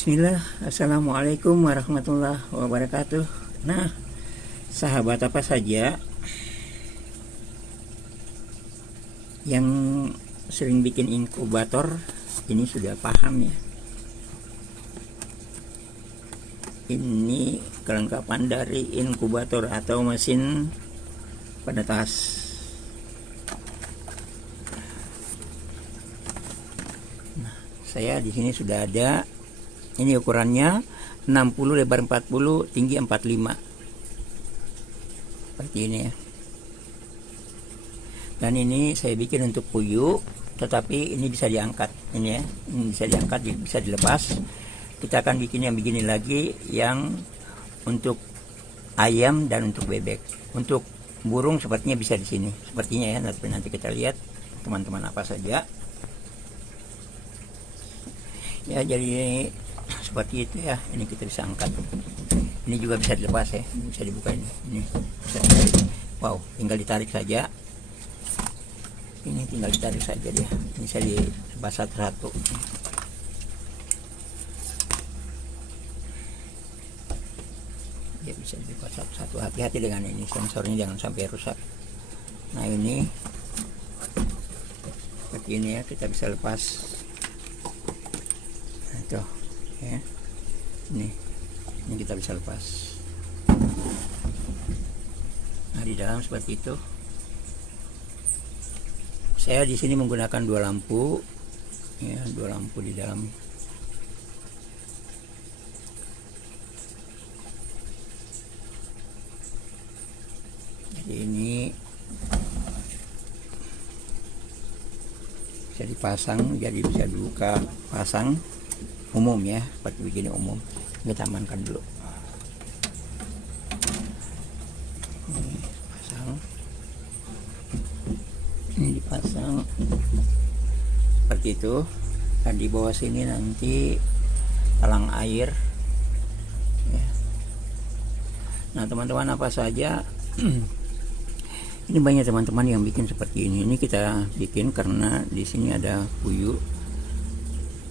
Bismillah, Assalamualaikum warahmatullahi wabarakatuh. Nah, sahabat apa saja yang sering bikin inkubator ini sudah paham ya. Ini kelengkapan dari inkubator atau mesin penetas. Nah, saya di sini sudah ada. Ini ukurannya 60, lebar 40, tinggi 45. Seperti ini ya. Dan ini saya bikin untuk puyuh, tetapi ini bisa diangkat. Ini ya, ini bisa diangkat, bisa dilepas. Kita akan bikin yang begini lagi, yang untuk ayam dan untuk bebek. Untuk burung sepertinya bisa di sini. Sepertinya ya, nanti kita lihat teman-teman apa saja. Ya, jadi seperti itu ya. Ini kita bisa angkat. Ini juga bisa dilepas ya. Ini bisa dibuka ini. Ini bisa ditarik. Wow, tinggal ditarik saja. Ini tinggal ditarik saja dia. Ini bisa dilepas satu-satu. Ya, bisa dilepas satu-satu. Hati-hati dengan ini, sensornya jangan sampai rusak. Nah, ini seperti ini ya, kita bisa lepas. Nah, itu ya, ini kita bisa lepas. Nah, di dalam seperti itu. Saya di sini menggunakan 2 lampu ya, 2 lampu di dalam. Jadi ini bisa dipasang, jadi bisa dibuka pasang umum ya, seperti begini umum. Kita amankan dulu. Ini pasang. Ini dipasang seperti itu. Dan di bawah sini nanti talang air ya. Nah, teman-teman apa saja ini banyak teman-teman yang bikin seperti ini. Ini kita bikin karena di sini ada puyuh,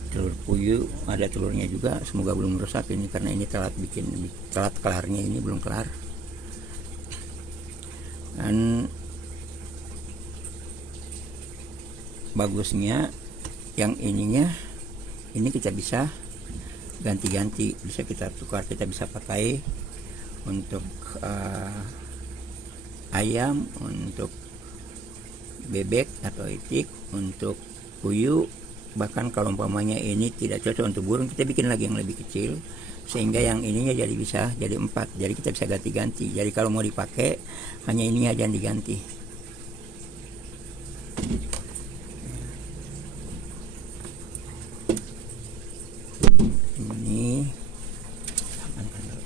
telur puyuh, ada telurnya juga. Semoga belum rusak ini, karena ini telat kelarnya, ini belum kelar. Dan bagusnya yang ininya, ini kita bisa ganti-ganti, bisa kita tukar, kita bisa pakai untuk ayam, untuk bebek atau itik, untuk puyuh. Bahkan kalau umpamanya ini tidak cocok untuk burung, kita bikin lagi yang lebih kecil, sehingga yang ininya jadi bisa jadi 4. Jadi kita bisa ganti-ganti. Jadi kalau mau dipakai, hanya ini aja yang diganti. Ini amankan dulu.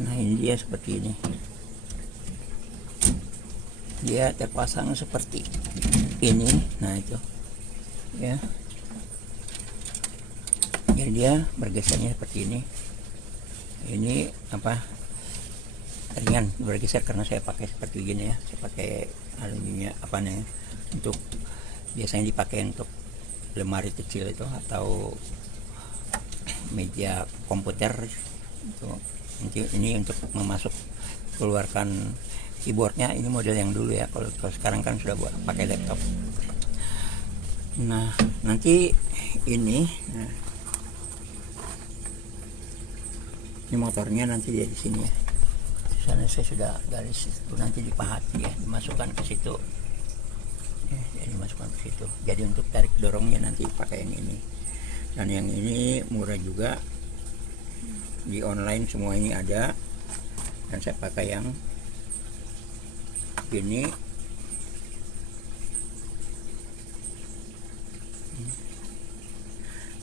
Nah, ini dia seperti ini. Dia terpasang seperti ini. Nah, itu ya. Jadi dia bergesernya seperti ini. Ini apa? Ringan bergeser karena saya pakai seperti gini ya. Saya pakai aluminium apa nih? Untuk biasanya dipakai untuk lemari kecil itu atau meja komputer itu. Ini untuk keluarkan keyboardnya. Ini model yang dulu ya, kalau sekarang kan sudah buat pakai laptop. Nah, nanti ini ini motornya nanti dia di sini ya. Di sana saya sudah garis itu, nanti dipahat ya, dimasukkan ke situ ya, dimasukkan ke situ. Jadi untuk tarik dorongnya nanti pakai yang ini. Dan yang ini murah juga, di online semua ini ada. Dan saya pakai yang ini.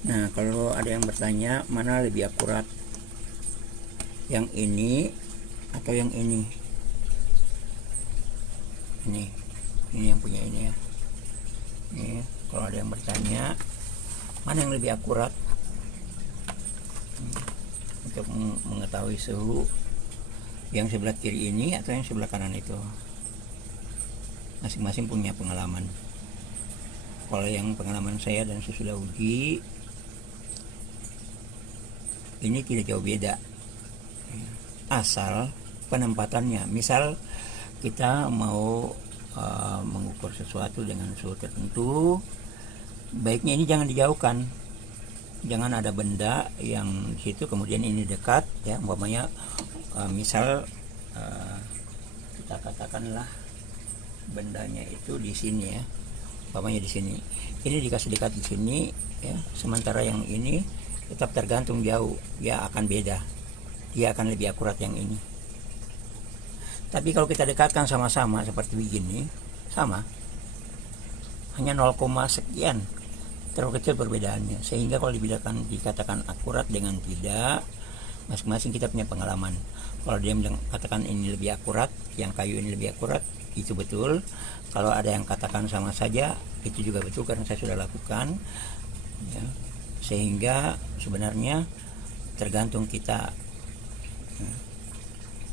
Nah, kalau ada yang bertanya mana lebih akurat, yang ini atau yang ini? Ini yang punya ini ya. Ini kalau ada yang bertanya mana yang lebih akurat untuk mengetahui suhu, yang sebelah kiri ini atau yang sebelah kanan itu. masing-masing punya pengalaman. Kalau yang pengalaman saya dan sesudah uji, ini tidak jauh beda, asal penempatannya. Misal kita mau mengukur sesuatu dengan suhu tertentu, baiknya ini jangan dijauhkan, jangan ada benda yang di situ kemudian ini dekat ya. Umpamanya misal kita katakanlah bendanya itu di sini ya, umpamanya di sini, ini dikasih dekat di sini ya, sementara yang ini tetap tergantung jauh, dia akan beda, dia akan lebih akurat yang ini. Tapi kalau kita dekatkan sama-sama seperti begini, sama, hanya 0, sekian, terlalu kecil perbedaannya. Sehingga kalau dikatakan akurat dengan tidak, masing-masing kita punya pengalaman. Kalau dia katakan ini lebih akurat, yang kayu ini lebih akurat, itu betul. Kalau ada yang katakan sama saja, itu juga betul karena saya sudah lakukan ya. Sehingga sebenarnya tergantung kita ya.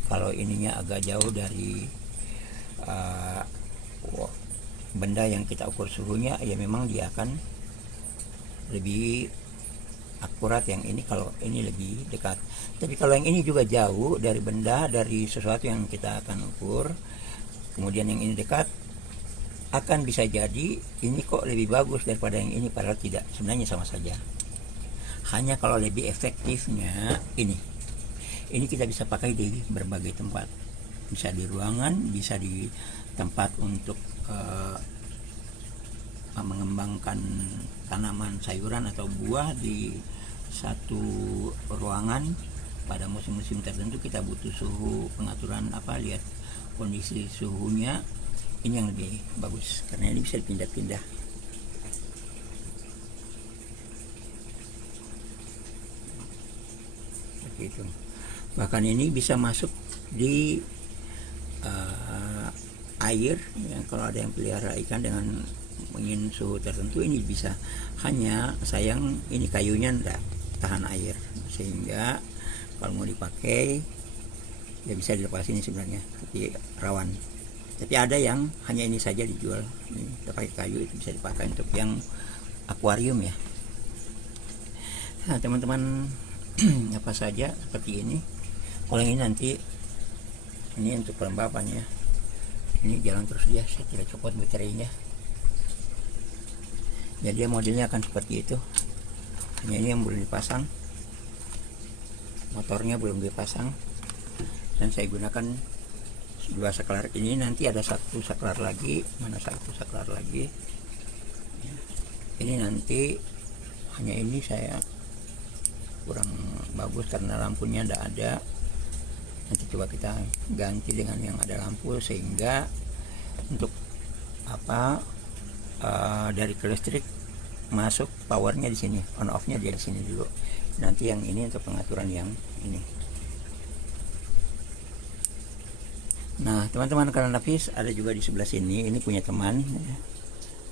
Kalau ininya agak jauh dari benda yang kita ukur suhunya, ya memang dia akan lebih akurat yang ini kalau ini lebih dekat. Tapi kalau yang ini juga jauh dari benda, dari sesuatu yang kita akan ukur, kemudian yang ini dekat, akan bisa jadi ini kok lebih bagus daripada yang ini, padahal tidak, sebenarnya sama saja. Hanya kalau lebih efektifnya ini kita bisa pakai di berbagai tempat, bisa di ruangan, bisa di tempat untuk mengembangkan tanaman sayuran atau buah di satu ruangan. Pada musim-musim tertentu kita butuh suhu pengaturan lihat kondisi suhunya, ini yang lebih bagus karena ini bisa dipindah-pindah. Seperti itu. Bahkan ini bisa masuk di air ya, kalau ada yang pelihara ikan dengan ingin suhu tertentu ini bisa. Hanya sayang ini kayunya enggak tahan air, sehingga kalau mau dipakai ya bisa dilepas ini sebenarnya, tapi rawan. Tapi ada yang hanya ini saja dijual, ini pakai kayu, itu bisa dipakai untuk yang akuarium ya. Nah teman-teman, apa saja seperti ini. Kalau ini nanti ini untuk pelembapannya, ini jalan terus dia, saya tidak copot baterainya. Jadi modelnya akan seperti itu. Hanya ini yang belum dipasang, motornya belum dipasang, dan saya gunakan 2 saklar ini. Nanti ada 1 saklar lagi, mana 1 saklar lagi ini nanti. Hanya ini saya kurang bagus karena lampunya tidak ada. Nanti coba kita ganti dengan yang ada lampu, sehingga untuk dari ke listrik masuk powernya di sini, on off-nya dia di sini dulu. Nanti yang ini untuk pengaturan yang ini. Nah teman-teman, karena Nafis ada juga di sebelah sini. Ini punya teman,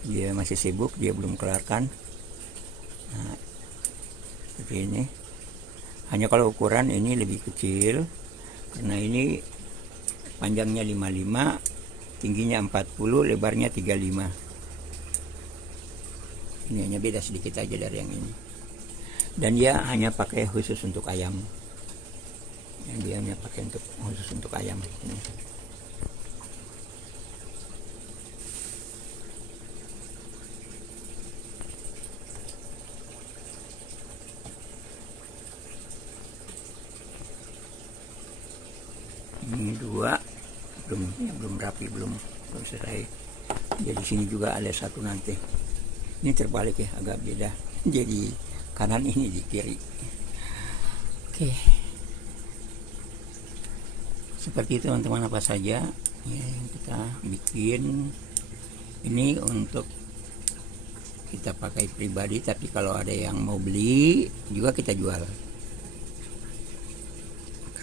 dia masih sibuk, dia belum kelarkan. Nah seperti ini. Hanya kalau ukuran ini lebih kecil, karena ini panjangnya 55, tingginya 40, lebarnya 35. Ini hanya beda sedikit aja dari yang ini. Dan dia hanya pakai khusus untuk ayam. Yang dia hanya pakai khusus untuk ayam. Ini 2 belum rapi, belum selesai. Jadi sini juga ada 1 nanti. Ini terbalik ya, agak beda. Jadi kanan, ini di kiri. Oke. Seperti itu teman-teman, apa saja ya, yang kita bikin. Ini untuk kita pakai pribadi, tapi kalau ada yang mau beli juga kita jual.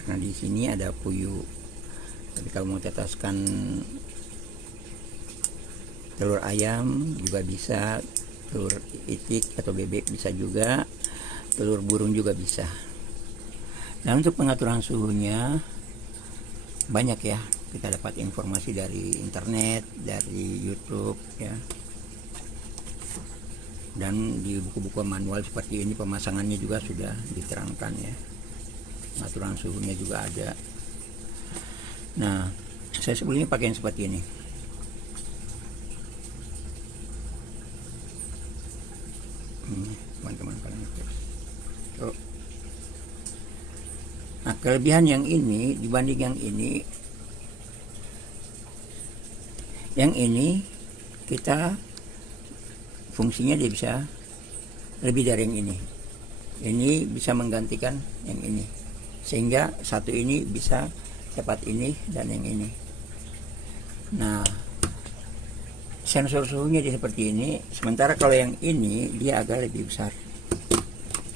Karena di sini ada puyuh. Tapi kalau mau tetaskan telur ayam juga bisa, telur itik atau bebek bisa juga, telur burung juga bisa. Nah untuk pengaturan suhunya banyak ya. kita dapat informasi dari internet, dari YouTube ya. Dan di buku-buku manual seperti ini pemasangannya juga sudah diterangkan ya. Aturan suhunya juga ada. Nah, saya sebelumnya pakai yang seperti ini. Teman-teman kalian. Nah, kelebihan yang ini dibanding yang ini kita fungsinya dia bisa lebih dari yang ini. Ini bisa menggantikan yang ini, sehingga satu ini bisa dapat ini dan yang ini. Nah, sensor suhunya dia seperti ini, sementara kalau yang ini dia agak lebih besar.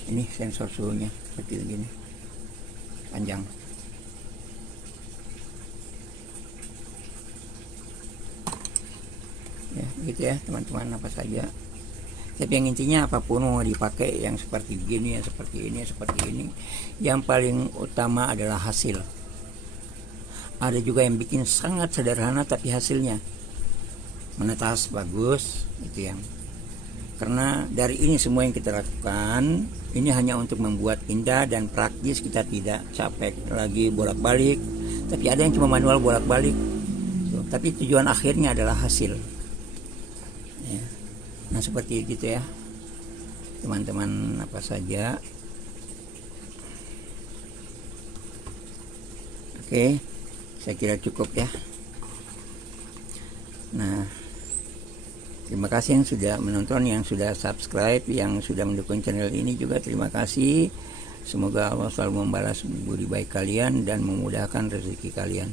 Ini sensor suhunya seperti begini, panjang. Ya, gitu ya teman-teman, apa saja. Tapi yang intinya apapun mau dipakai, yang seperti begini, yang seperti ini, seperti ini, yang paling utama adalah hasil. Ada juga yang bikin sangat sederhana tapi hasilnya menetas bagus, itu yang. Karena dari ini semua yang kita lakukan, ini hanya untuk membuat indah dan praktis, kita tidak capek lagi bolak-balik. Tapi ada yang cuma manual bolak-balik. Tapi tujuan akhirnya adalah hasil. Ya. Nah seperti itu ya teman-teman, apa saja. Oke, saya kira cukup ya. Nah, terima kasih yang sudah menonton, yang sudah subscribe, yang sudah mendukung channel ini juga terima kasih. Semoga Allah selalu membalas budi baik kalian dan memudahkan rezeki kalian.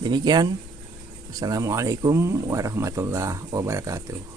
Demikian, assalamualaikum warahmatullahi wabarakatuh.